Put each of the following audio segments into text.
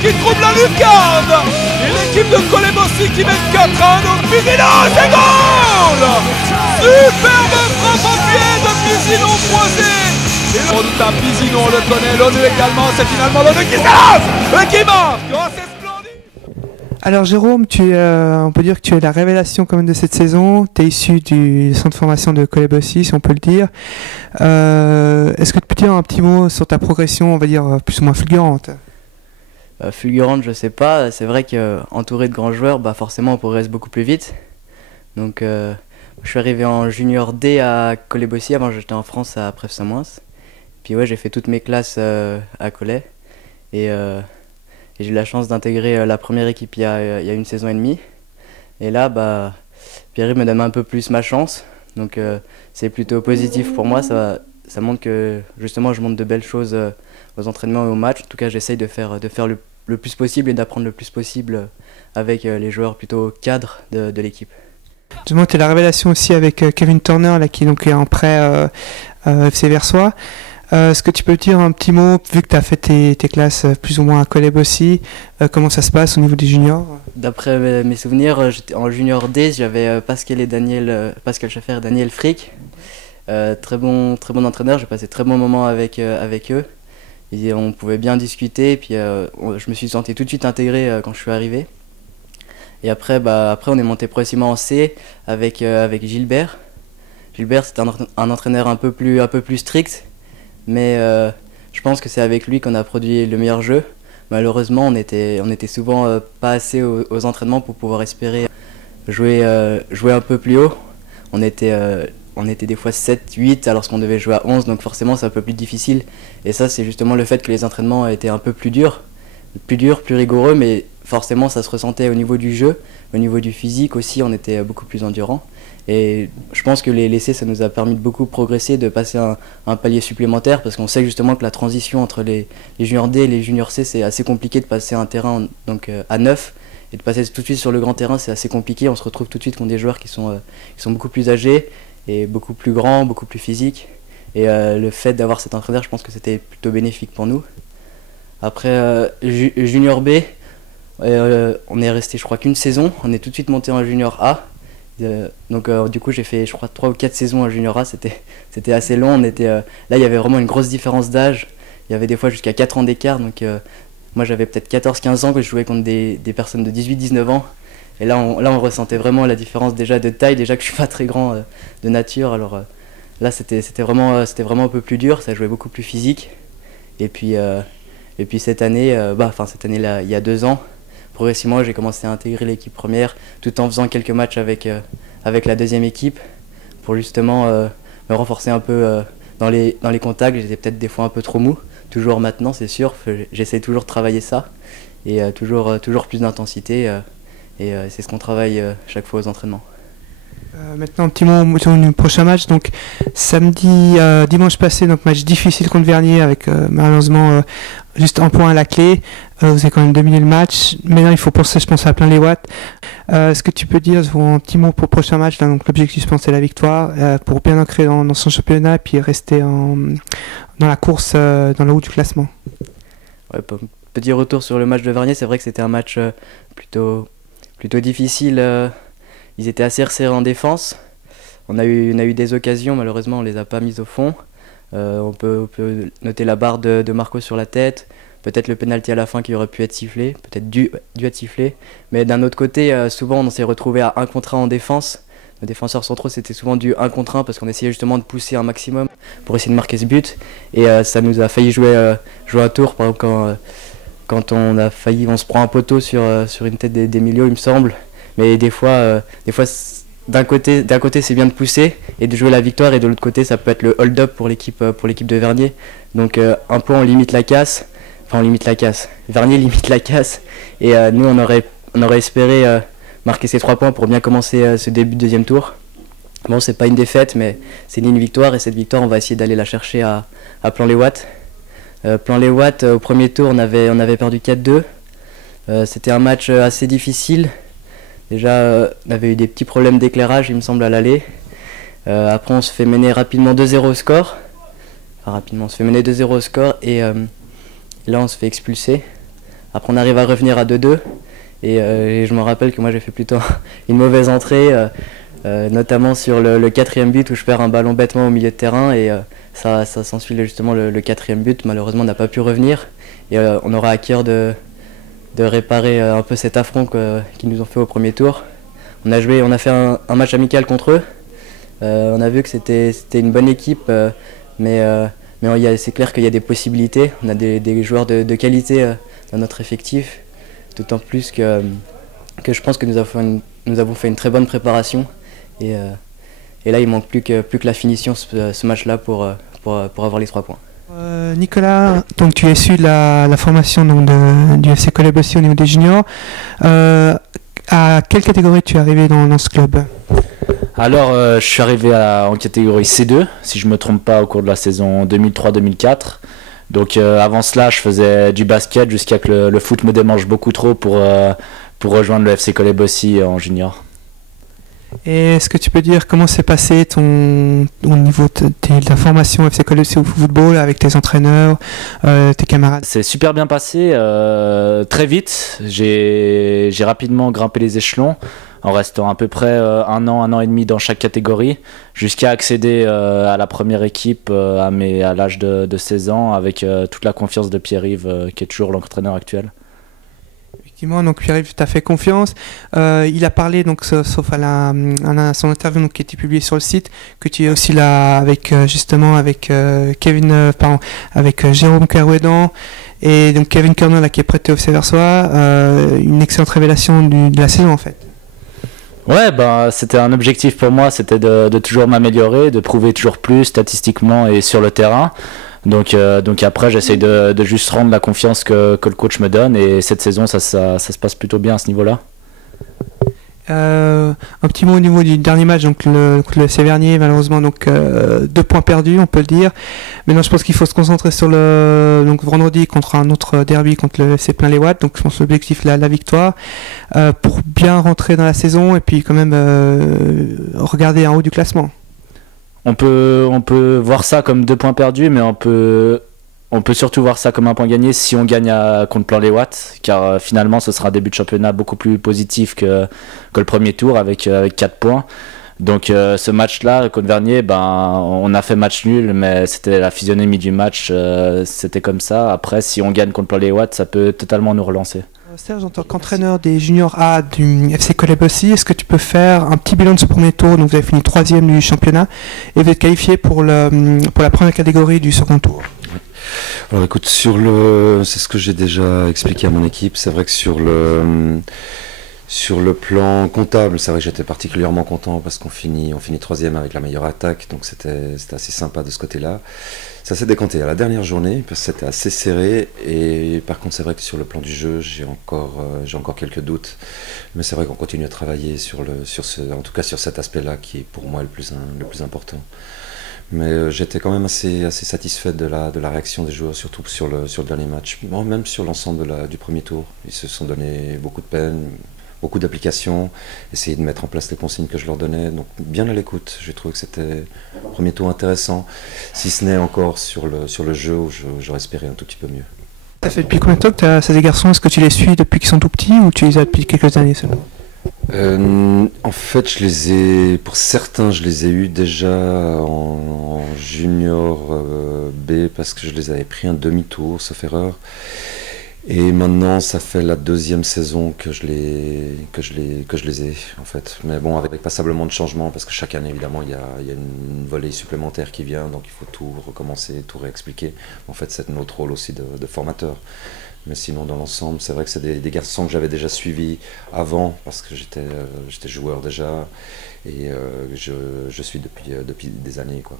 qui trouve la lucarne. Et l'équipe de Colebossi qui mène 4-1. Donc Pisino, c'est goal. Superbe frappe au pied de Pisino croisé. Et redoutable Pisino, on le connaît. L'ONU également. C'est finalement l'ONU qui s'élance et qui marque. Oh, c'est splendide. Alors Jérôme, on peut dire que tu es la révélation quand même de cette saison. Tu es issu du centre de formation de Colebossi, si on peut le dire. Est-ce que tu peux dire un petit mot sur ta progression, on va dire plus ou moins fulgurante? Fulgurante, je sais pas. C'est vrai qu'entouré de grands joueurs, forcément on progresse beaucoup plus vite. Donc je suis arrivé en junior D à Colebossi. Avant j'étais en France à Preuves-Samoins. Puis ouais, j'ai fait toutes mes classes à Collet. Et j'ai eu la chance d'intégrer la première équipe il y a une saison et demie. Et là, Pierre me donne un peu plus ma chance. Donc c'est plutôt positif pour moi. Ça montre que justement je montre de belles choses aux entraînements et aux matchs. En tout cas, j'essaye de faire le plus possible et d'apprendre le plus possible avec les joueurs plutôt cadres de l'équipe. Justement, tu es la révélation aussi avec Kevin Turner, là, qui donc, est en prêt FC Versoix. Est-ce que tu peux dire un petit mot, vu que tu as fait tes classes plus ou moins à Colebossi, comment ça se passe au niveau des juniors? D'après mes souvenirs, j'étais en junior D, j'avais Pascal Schaffer et Daniel Frick. Très bon entraîneur, j'ai passé très bons moments avec eux. Et on pouvait bien discuter, puis je me suis senti tout de suite intégré quand je suis arrivé. Et après on est monté progressivement en C avec Gilbert. Gilbert, c'était un entraîneur un peu plus strict. Mais je pense que c'est avec lui qu'on a produit le meilleur jeu. Malheureusement, on était souvent pas assez aux entraînements pour pouvoir espérer jouer un peu plus haut. On était des fois 7, 8 alors qu'on devait jouer à 11, donc forcément c'est un peu plus difficile. Et ça, c'est justement le fait que les entraînements étaient un peu plus durs, plus rigoureux, mais forcément ça se ressentait au niveau du jeu, au niveau du physique aussi, on était beaucoup plus endurant. Et je pense que les l'essai, ça nous a permis de beaucoup progresser, de passer un palier supplémentaire, parce qu'on sait justement que la transition entre les juniors D et les juniors C, c'est assez compliqué de passer un terrain à 9, et de passer tout de suite sur le grand terrain, c'est assez compliqué. On se retrouve tout de suite contre des joueurs qui sont beaucoup plus âgés, et beaucoup plus grands, beaucoup plus physiques. Et le fait d'avoir cet entraîneur, je pense que c'était plutôt bénéfique pour nous. Après, junior B, on est resté je crois qu'une saison, on est tout de suite monté en junior A. Donc du coup j'ai fait je crois 3 ou 4 saisons en junior A, c'était assez long. Là il y avait vraiment une grosse différence d'âge, il y avait des fois jusqu'à 4 ans d'écart, donc moi j'avais peut-être 14-15 ans que je jouais contre des personnes de 18-19 ans, et là on ressentait vraiment la différence déjà de taille, déjà que je suis pas très grand de nature. Alors là c'était vraiment un peu plus dur, ça jouait beaucoup plus physique. Et puis cette année là, il y a 2 ans, progressivement, j'ai commencé à intégrer l'équipe première tout en faisant quelques matchs avec la deuxième équipe pour justement me renforcer un peu dans les contacts. J'étais peut-être des fois un peu trop mou, toujours maintenant c'est sûr, j'essaie toujours de travailler ça et toujours plus d'intensité et c'est ce qu'on travaille chaque fois aux entraînements. Maintenant un petit mot sur le prochain match, donc dimanche passé, donc match difficile contre Vernier avec malheureusement juste un point à la clé. Vous avez quand même dominé le match, maintenant il faut penser, je pense, à plein les watts. Est-ce que tu peux dire un petit mot pour le prochain match là, donc l'objectif, je pense, c'est la victoire pour bien ancrer dans son championnat et puis rester dans la course dans le haut du classement. Ouais, petit retour sur le match de Vernier, c'est vrai que c'était un match plutôt difficile. Ils étaient assez resserrés en défense. On a eu des occasions, malheureusement on les a pas mises au fond. On peut noter la barre de Marco sur la tête, peut-être le pénalty à la fin qui aurait pu être sifflé, peut-être dû être sifflé. Mais d'un autre côté, souvent on s'est retrouvé à 1 contre 1 en défense. Nos défenseurs centraux, c'était souvent du 1 contre 1 parce qu'on essayait justement de pousser un maximum pour essayer de marquer ce but. Et ça nous a failli jouer un tour, par exemple quand on se prend un poteau sur une tête des milieux, il me semble. Mais des fois d'un côté c'est bien de pousser et de jouer la victoire, et de l'autre côté ça peut être le hold-up pour l'équipe de Vernier. Donc un point on limite la casse, Vernier limite la casse, et nous on aurait espéré marquer ces 3 points pour bien commencer ce début de deuxième tour. Bon, c'est pas une défaite, mais c'est une victoire, et cette victoire on va essayer d'aller la chercher à Plan-les-Ouates. Plan-les-Ouates, au premier tour on avait perdu 4-2. C'était un match assez difficile. Déjà, on avait eu des petits problèmes d'éclairage, il me semble, à l'aller. Après, on se fait mener rapidement 2-0 au score. On se fait mener 2-0 au score, et là, on se fait expulser. Après on arrive à revenir à 2-2. Et je me rappelle que moi j'ai fait plutôt une mauvaise entrée, notamment sur le quatrième but où je perds un ballon bêtement au milieu de terrain et ça s'ensuit justement le quatrième but. Malheureusement on n'a pas pu revenir et on aura à cœur de réparer un peu cet affront qu'ils nous ont fait au premier tour. On a fait un match amical contre eux. On a vu que c'était une bonne équipe, mais c'est clair qu'il y a des possibilités. On a des joueurs de qualité dans notre effectif. D'autant plus que je pense que nous avons fait une très bonne préparation. Et là, il manque plus que la finition ce match-là pour avoir les 3 points. Nicolas, donc tu es issu de la formation donc du FC Collet-Bossy au niveau des juniors. À quelle catégorie tu es arrivé dans ce club ? Alors, je suis arrivé en catégorie C2, si je ne me trompe pas, au cours de la saison 2003-2004. Donc avant cela, je faisais du basket jusqu'à que le foot me démange beaucoup trop pour rejoindre le FC Collet-Bossy en junior. Et est-ce que tu peux dire comment s'est passé ton niveau de ta formation FC Collet-Bossy au football avec tes entraîneurs, tes camarades ? C'est super bien passé, très vite. J'ai rapidement grimpé les échelons en restant à peu près un an et demi dans chaque catégorie, jusqu'à accéder à la première équipe à l'âge de 16 ans, avec toute la confiance de Pierre-Yves, qui est toujours l'entraîneur actuel. Effectivement, donc Pierre-Yves t'a fait confiance. Il a parlé, donc, sauf à son interview donc, qui a été publiée sur le site, que tu es aussi là avec Jérôme Carouédan et donc Kevin Kernan là, qui est prêté au FC Versoix. Une excellente révélation de la saison en fait. Ouais, c'était un objectif pour moi, c'était de toujours m'améliorer, de prouver toujours plus statistiquement et sur le terrain. Donc après, j'essaye de juste rendre la confiance que le coach me donne, et cette saison, ça se passe plutôt bien à ce niveau-là. Un petit mot au niveau du dernier match, donc le FC Vernier, malheureusement, donc 2 points perdus, on peut le dire. Maintenant, je pense qu'il faut se concentrer sur donc vendredi contre un autre derby contre le FC Plain-les-Ouates. Donc, je pense l'objectif la victoire pour bien rentrer dans la saison et puis quand même regarder en haut du classement. On peut voir ça comme 2 points perdus, mais on peut surtout voir ça comme un point gagné si on gagne contre Plain-les-Ouates, car finalement ce sera un début de championnat beaucoup plus positif que le premier tour avec 4 points. Donc ce match-là contre Vernier, on a fait match nul, mais c'était la physionomie du match, c'était comme ça. Après, si on gagne contre Plain-les-Ouates, ça peut totalement nous relancer. Serge, en tant qu'entraîneur des juniors A du FC Collet-Bossy, est-ce que tu peux faire un petit bilan de ce premier tour? Donc vous avez fini 3e du championnat et vous êtes qualifié pour la première catégorie du second tour. Alors écoute, c'est ce que j'ai déjà expliqué à mon équipe. C'est vrai que sur le plan comptable, c'est vrai que j'étais particulièrement content parce qu'on finit 3e avec la meilleure attaque, donc c'était assez sympa de ce côté-là. Ça s'est décanté à la dernière journée parce que c'était assez serré, et par contre c'est vrai que sur le plan du jeu j'ai encore quelques doutes, mais c'est vrai qu'on continue à travailler en tout cas sur cet aspect-là qui est pour moi le plus important. Mais j'étais quand même assez satisfait de la réaction des joueurs, surtout sur le dernier match, même sur l'ensemble du premier tour. Ils se sont donné beaucoup de peine, beaucoup d'applications, essayer de mettre en place les consignes que je leur donnais, donc bien à l'écoute. J'ai trouvé que c'était un premier tour intéressant, si ce n'est encore sur le jeu où j'aurais espéré un tout petit peu mieux. Ça fait depuis combien de temps que tu as ces garçons? Est-ce que tu les suis depuis qu'ils sont tout petits ou tu les as depuis quelques années seulement? En fait, pour certains, je les ai eus déjà en junior B parce que je les avais pris un demi-tour, sauf erreur. Et maintenant, ça fait la 2e saison que je les ai, en fait. Mais bon, avec passablement de changements, parce que chaque année, évidemment, il y a une volée supplémentaire qui vient, donc il faut tout recommencer, tout réexpliquer. En fait, c'est notre rôle aussi de formateur. Mais sinon, dans l'ensemble, c'est vrai que c'est des garçons que j'avais déjà suivis avant, parce que j'étais joueur déjà, et je suis depuis des années, quoi.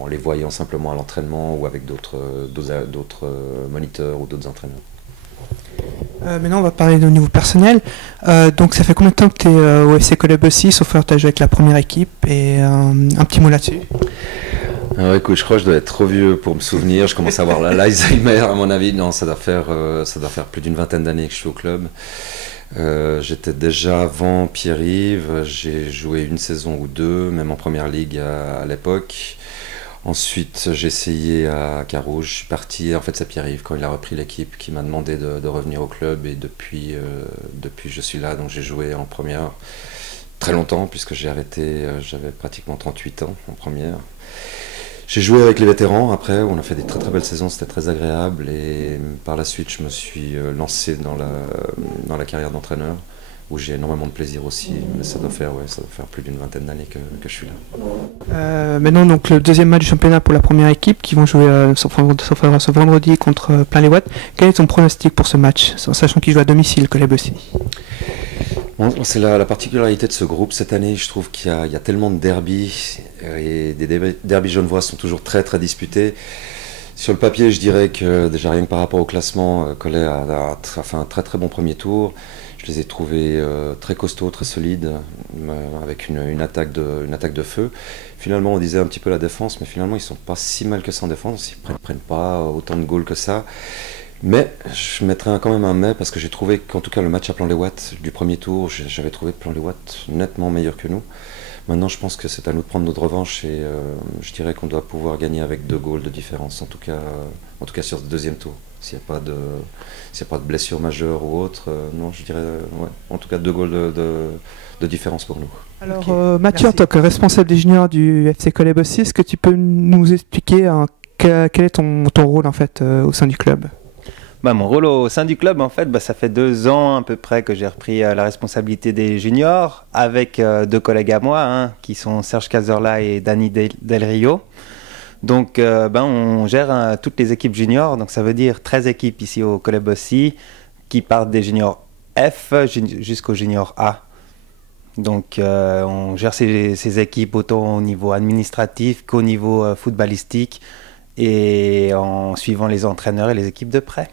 En les voyant simplement à l'entraînement ou avec d'autres moniteurs ou d'autres entraîneurs. Maintenant, on va parler de niveau personnel. Donc, ça fait combien de temps que tu es au FC Collet-Bossy, sauf que tu as joué avec la première équipe, et un petit mot là-dessus? Alors écoute, je crois que je dois être trop vieux pour me souvenir. Je commence à avoir l'Alzheimer, à mon avis. Non, ça doit faire plus d'une vingtaine d'années que je suis au club. J'étais déjà avant Pierre-Yves. J'ai joué une saison ou deux, même en première ligue à l'époque. Ensuite, j'ai essayé à Carouge, je suis parti. En fait, c'est Pierre-Yves, quand il a repris l'équipe, qui m'a demandé de revenir au club. Et depuis, je suis là. Donc, j'ai joué en première très longtemps, puisque j'ai arrêté, j'avais pratiquement 38 ans en première. J'ai joué avec les vétérans après, on a fait des très très belles saisons, c'était très agréable. Et par la suite, je me suis lancé dans la carrière d'entraîneur, où j'ai énormément de plaisir aussi. Mais ça doit faire plus d'une vingtaine d'années que je suis là. Maintenant, donc, le deuxième match du championnat pour la première équipe, qui vont jouer ce vendredi contre Plain-les-Ouates. Quel est ton pronostic pour ce match, sachant qu'ils jouent à domicile, Coleb aussi? Bon, c'est la particularité de ce groupe cette année. Je trouve qu'il y a tellement de derbies, et des derbies genevois sont toujours très très disputés. Sur le papier, je dirais que déjà rien que par rapport au classement, Collet a fait un très très bon premier tour. Je les ai trouvés très costauds, très solides, avec une attaque de feu. Finalement, on disait un petit peu la défense, mais finalement, ils ne sont pas si mal que ça en défense. Ils ne prennent pas autant de goals que ça. Mais je mettrais quand même un mais, parce que j'ai trouvé qu'en tout cas le match à Plain-les-Ouates du premier tour, j'avais trouvé Plain-les-Ouates nettement meilleur que nous. Maintenant, je pense que c'est à nous de prendre notre revanche, et je dirais qu'on doit pouvoir gagner avec 2 goals de différence, en tout cas sur ce deuxième tour. S'il n'y a pas de blessure majeure ou autre, non, je dirais, ouais, en tout cas 2 goals de différence pour nous. Alors, okay. Mathieu, en tant que responsable des juniors du FC Coleb aussi, est-ce que tu peux nous expliquer quel est ton rôle en fait au sein du club? Mon rôle au sein du club, en fait, ça fait 2 ans à peu près que j'ai repris la responsabilité des juniors avec 2 collègues à moi, qui sont Serge Cazorla et Dani Del Rio. Donc, on gère toutes les équipes juniors, donc ça veut dire 13 équipes ici au Coleb aussi, qui partent des juniors F jusqu'au junior A. Donc, on gère ces équipes autant au niveau administratif qu'au niveau footballistique, et en suivant les entraîneurs et les équipes de près.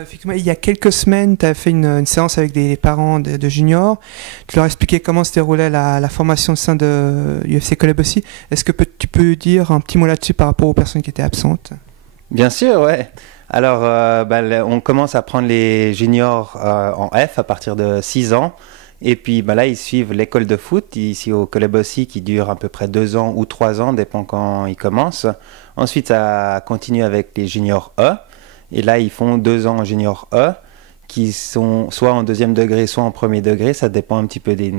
Effectivement, il y a quelques semaines, tu as fait une séance avec des parents de juniors. Tu leur as expliqué comment se déroulait la formation au sein de l'UFC Coleb aussi. Est-ce que tu peux dire un petit mot là-dessus par rapport aux personnes qui étaient absentes? Bien sûr, ouais. Alors, on commence à prendre les juniors en F à partir de 6 ans. Et puis là, ils suivent l'école de foot ici au Coleb aussi, qui dure à peu près 2 ans ou 3 ans, dépend quand ils commencent. Ensuite, ça continue avec les juniors E. Et là, ils font 2 ans en junior E, qui sont soit en 2e degré, soit en 1er degré. Ça dépend un petit peu du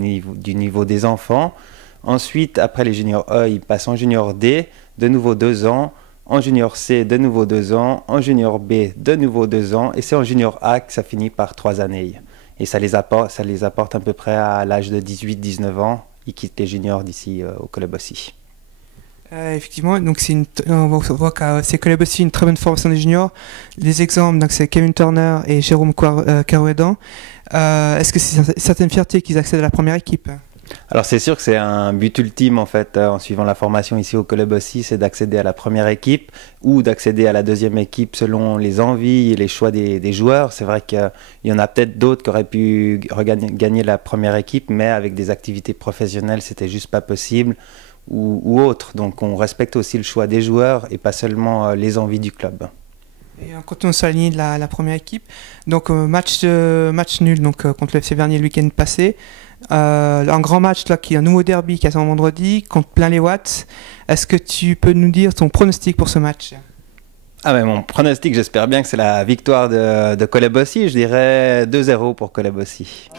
niveau des enfants. Ensuite, après les juniors E, ils passent en junior D, de nouveau 2 ans. En junior C, de nouveau 2 ans. En junior B, de nouveau 2 ans. Et c'est en junior A que ça finit par 3 années. Et ça les apporte à peu près à l'âge de 18-19 ans. Ils quittent les juniors d'ici au Coleb aussi. Effectivement, donc on voit que c'est Coleb aussi une très bonne formation des juniors. Les exemples, donc c'est Kevin Turner et Jérôme Carouedan. Est-ce que c'est une certaine fierté qu'ils accèdent à la première équipe? Alors c'est sûr que c'est un but ultime en fait, en suivant la formation ici au Coleb aussi, c'est d'accéder à la première équipe ou d'accéder à la 2e équipe selon les envies et les choix des joueurs. C'est vrai qu'il y en a peut-être d'autres qui auraient pu gagner la première équipe, mais avec des activités professionnelles, c'était juste pas possible. Ou autre. Donc on respecte aussi le choix des joueurs et pas seulement les envies du club. Et on continue sur la ligne de la première équipe. Donc match nul contre le FC Vernier le week-end passé. Un grand match là, qui est un nouveau derby qui attend vendredi contre Plain-les-Ouates. Est-ce que tu peux nous dire ton pronostic pour ce match? Mon pronostic, j'espère bien que c'est la victoire de Coleb aussi. Je dirais 2-0 pour Coleb aussi.